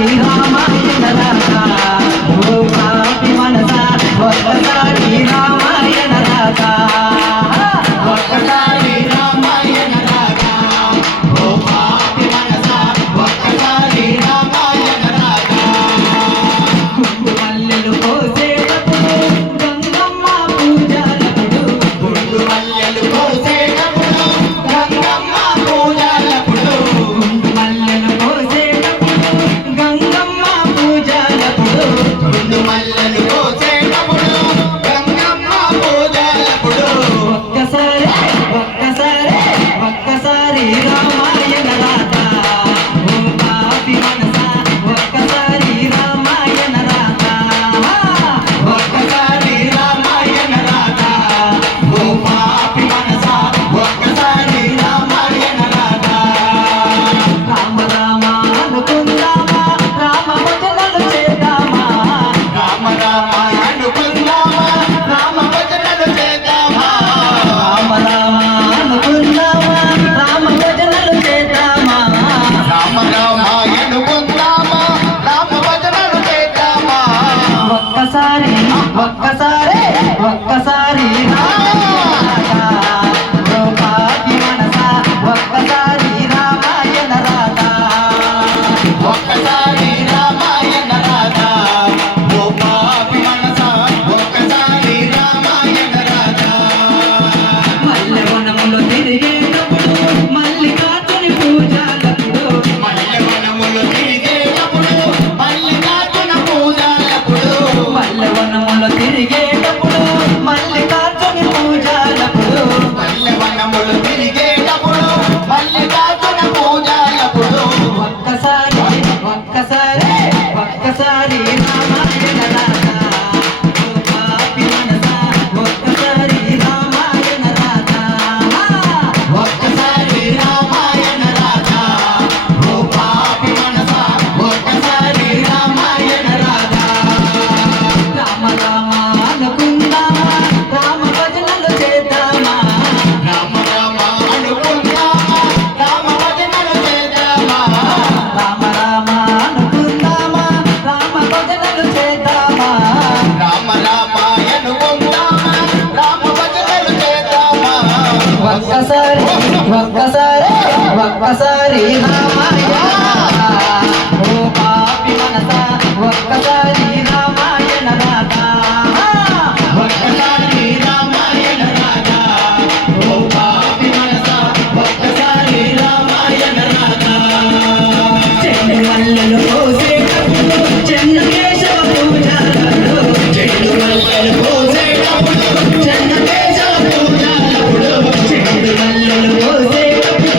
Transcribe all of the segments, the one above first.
ఒక్కసారి రామాయణ రాధా ఓ పాపి మనసా ఒక్కసారి రామాయణ రాధా ఒక్కసారి రామాయణ రాధా ఓ పాపి మనసా ఒక్కసారి రామాయణ రాధా గుండు మల్లెలు కోసేటప్పుడు గంగమ్మ పూజలప్పుడు గుండు మల్లెలు కోసేటప్పుడు గంగమ్మ పూజలప్పుడు గుండు మల్లెలు కోసేటప్పుడు గంగమ్మ పూజలప్పుడు గుండు మల్లెలు కోసేటప్పుడు గంగమ్మ పూజలప్పుడు ఒక్కసారి ఒక్కసారి ఒక్కసారి రామాయణ రాధా ఓ పాపి మనసా ఒక్కసారి రామాయణ రాధా ఒక్కసారి రామాయణ రాధా ఓ పాపి మనసా ఒక్కసారి రామాయణ రాధా రామ రామ అనుకుందామా రామ భజనలు చేద్దామా రామ రామ అనుకుందామా రామ భజనలు చేద్దామా రామ రామ అనుకుందామా రామ భజనలు చేద్దామా రామ రామ అనుకుందామా రామ భజనలు చేద్దామా ఒక్కసారి ఒక్కసారి ఒక్కసారి రామాయణ రాధా ఓ పాపి మనసా ఒక్కసారి రామాయణ రాధా ఒక్కసారి రామాయణ రాధా ఓ పాపి మనసా ఒక్కసారి రామాయణ రాధా మల్లెవనములో తిరిగేటప్పుడు మల్లికార్జుని పూజలప్పుడు మల్లెవనములు తిరిగేటప్పుడు మల్లికార్జున పూజలప్పుడు మల్లెవనములో తిరిగేటప్పుడు మల్లికార్జుని పూజలప్పుడు మల్లెవనములు తిరిగేటప్పుడు మల్లికార్జున పూజలప్పుడు ఒక్కసారి ఒక్కసారి ఒక్కసారి రామాయణ రాధా ఓ పాపి మనసా ఒక్కసారి రామాయణ రాధా ఒక్కసారి రామాయణ రాధా ఓ పాపి మనసా ఒక్కసారి రామాయణ రాధా రామ రామ అనుకుందామా రామ భజనలు చేద్దామా రామ రామ అనుకుందామా రామ భజనలు చేద్దామా రామ రామ అనుకుందామా రామ భజనలు చేద్దామా రామ రామ అనుకుందామా రామ భజనలు చేద్దామా ఒక్కసారి ఒక్కసారి ఒక్కసారి రామాయణ రాధా ఓ పాపి మనసా ఒక్కసారి రామాయణ రాధా ఒక్కసారి రామాయణ రాధా ఓ పాపి మనసా ఒక్కసారి రామాయణ రాధా చెండు మల్లెలు కోసేటప్పుడు చెన్న కేశవ పూజలప్పుడు చెండు మల్లెలు కోసేటప్పుడు చెన్న కేశవ పూజలప్పుడు చెండు మల్లెలు కోసేటప్పుడు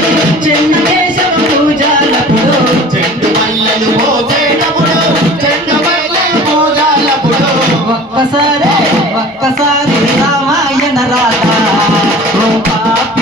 చెన్న కేశవ పూజలప్పుడు చెండు మల్లెలు కోసేటప్పుడు చెండు మల్లెలు పూజలప్పుడు ఒక్కసారి ఒక్కసారి రామాయణ రాధా ఓ పాపి